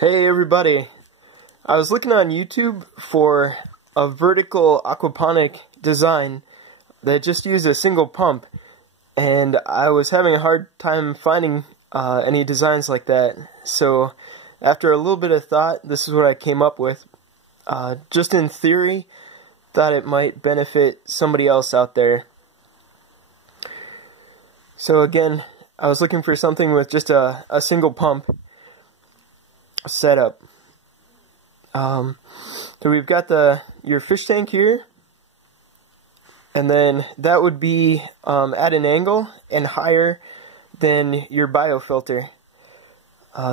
Hey everybody, I was looking on YouTube for a vertical aquaponic design that just used a single pump, and I was having a hard time finding any designs like that. So after a little bit of thought, this is what I came up with. Just in theory, thought it might benefit somebody else out there. So again, I was looking for something with just a single pump setup. So we've got your fish tank here, and then that would be at an angle and higher than your biofilter.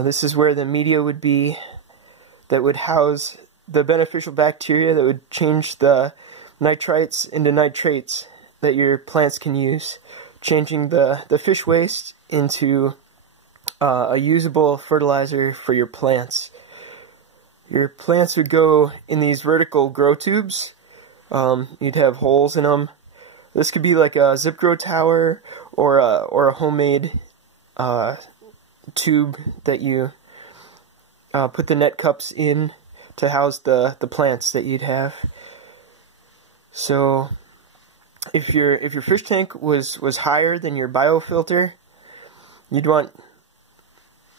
This is where the media would be that would house the beneficial bacteria that would change the nitrites into nitrates that your plants can use, changing the fish waste into a usable fertilizer for your plants. Your plants would go in these vertical grow tubes. You'd have holes in them. This could be like a zip grow tower or a homemade tube that you put the net cups in to house the plants that you'd have. So if your fish tank was higher than your biofilter,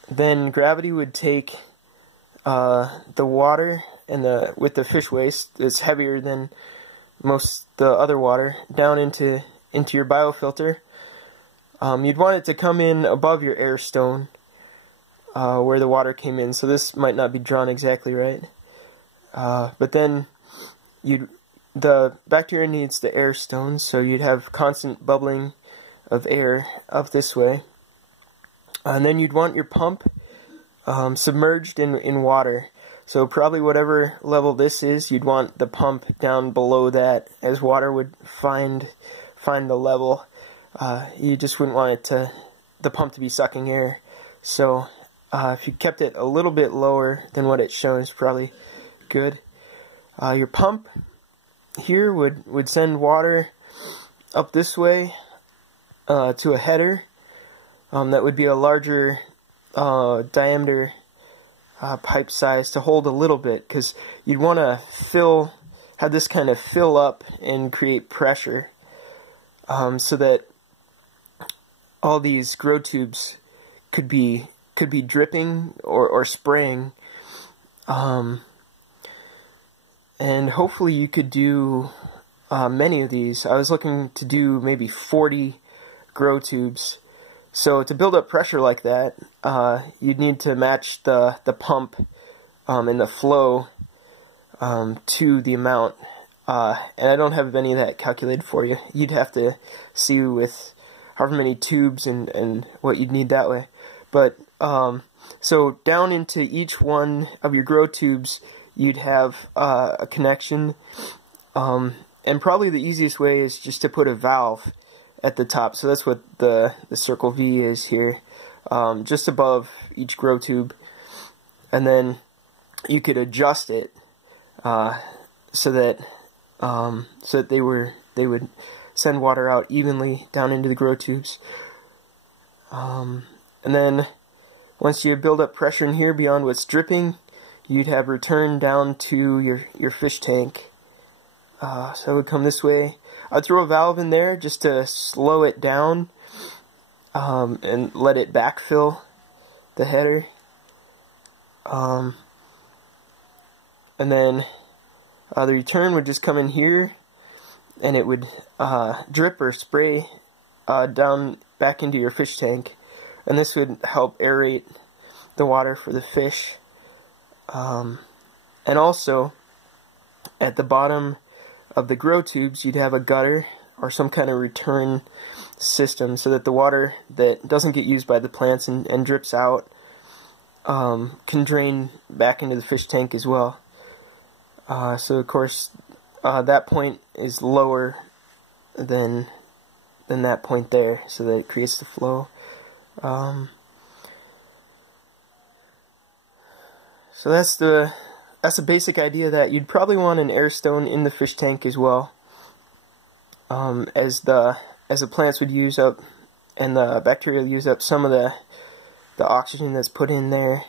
then gravity would take the water and with the fish waste that's heavier than most the other water down into your biofilter. You'd want it to come in above your air stone where the water came in. So this might not be drawn exactly right, but then the bacteria needs the air stone, so you'd have constant bubbling of air up this way. And then you'd want your pump submerged in water. So probably whatever level this is, you'd want the pump down below that, as water would find the level. You just wouldn't want the pump to be sucking air. So if you kept it a little bit lower than what it shows, probably good. Your pump here would send water up this way to a header. That would be a larger diameter pipe size to hold a little bit, because you'd want to have this kind of fill up and create pressure, so that all these grow tubes could be dripping or spraying, and hopefully you could do many of these. I was looking to do maybe 40 grow tubes. So to build up pressure like that, you'd need to match the pump and the flow to the amount. And I don't have any of that calculated for you. You'd have to see with however many tubes and what you'd need that way. But so down into each one of your grow tubes, you'd have a connection. And probably the easiest way is just to put a valve at the top. So that's what the circle V is here, just above each grow tube, and then you could adjust it so that they would send water out evenly down into the grow tubes. And then once you build up pressure in here beyond what's dripping, you'd have return down to your fish tank. So it would come this way. I'd throw a valve in there just to slow it down and let it backfill the header. And then the return would just come in here, and it would drip or spray down back into your fish tank. And this would help aerate the water for the fish. And also, at the bottom of the grow tubes, you'd have a gutter or some kind of return system, so that the water that doesn't get used by the plants and drips out can drain back into the fish tank as well. So of course that point is lower than that point there, so that it creates the flow. So that's the basic idea. That you'd probably want an air stone in the fish tank as well, as the plants would use up and the bacteria would use up some of the oxygen that's put in there.